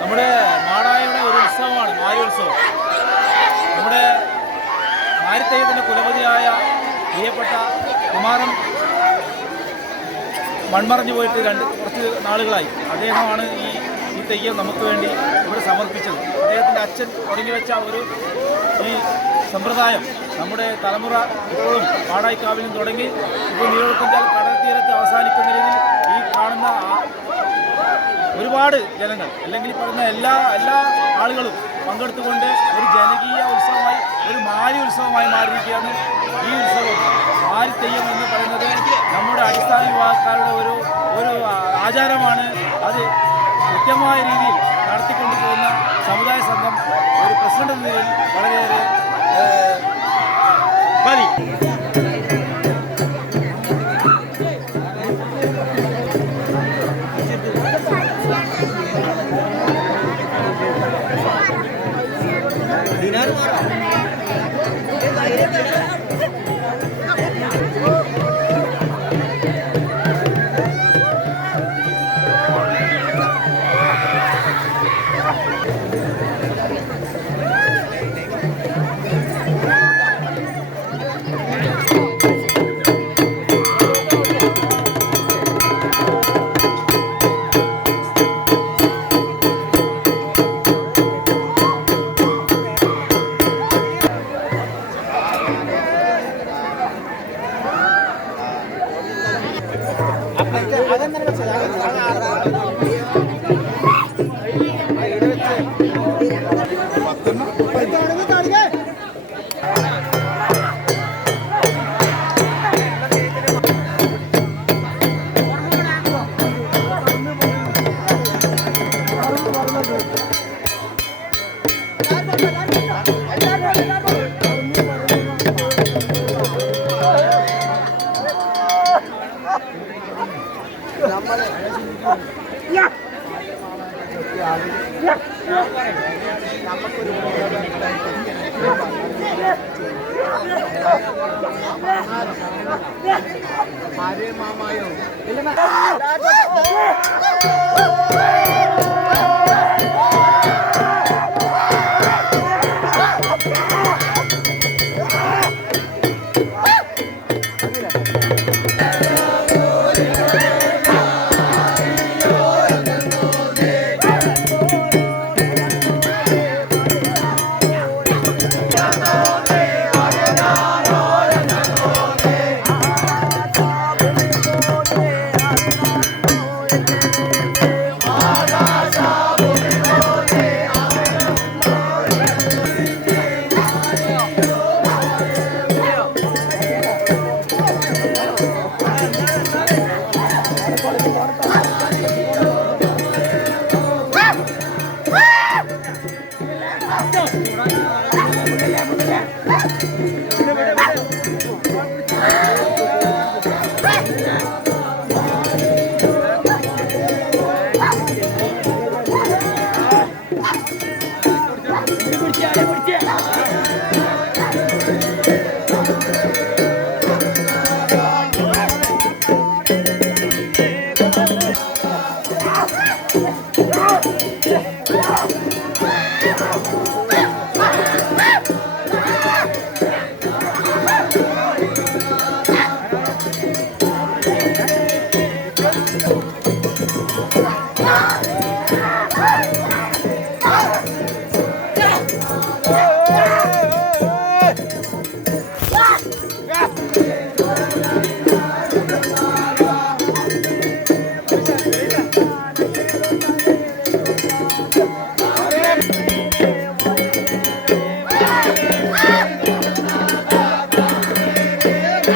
നമ്മുടെ മാടായിയുടെ ഒരു ഉത്സവമാണ് മാരിയുത്സവം. നമ്മുടെ മാരിത്തെയ്യത്തിൻ്റെ കുലപതിയായ പ്രിയപ്പെട്ട കുമാരൻ മൺമറഞ്ഞു പോയിട്ട് കുറച്ച് നാളുകളായി. അദ്ദേഹമാണ് ഈ തെയ്യം നമുക്ക് വേണ്ടി ഇവിടെ സമർപ്പിച്ചത്. അദ്ദേഹത്തിൻ്റെ അച്ഛൻ തുടങ്ങി വെച്ച ഈ സമ്പ്രദായം നമ്മുടെ തലമുറ ഇപ്പോഴും മാടായിക്കാവിലും തുടങ്ങി ഇപ്പോൾ നീലക്കുഞ്ചാൽ കടൽ തീരത്ത് അവസാനിക്കുന്ന രീതിയിൽ ഈ കാണുന്ന ഒരുപാട് ജനങ്ങൾ അല്ലെങ്കിൽ പറയുന്ന എല്ലാ ആളുകളും പങ്കെടുത്തുകൊണ്ട് ഒരു ജനകീയ ഉത്സവമായി, ഒരു മാരി ഉത്സവമായി മാറിയിരിക്കുകയാണ് ഈ ഉത്സവം. മാരിത്തെയ്യം എന്ന് പറയുന്നത് നമ്മുടെ അടിസ്ഥാന വിഭാഗക്കാരുടെ ഒരു ആചാരമാണ്. അത് കൃത്യമായ രീതിയിൽ നടത്തിക്കൊണ്ടു പോകുന്ന സമുദായ സംഘം ഒരു പ്രസിഡന്റ് എന്ന നിലയിൽ വളരെയേറെ മതി.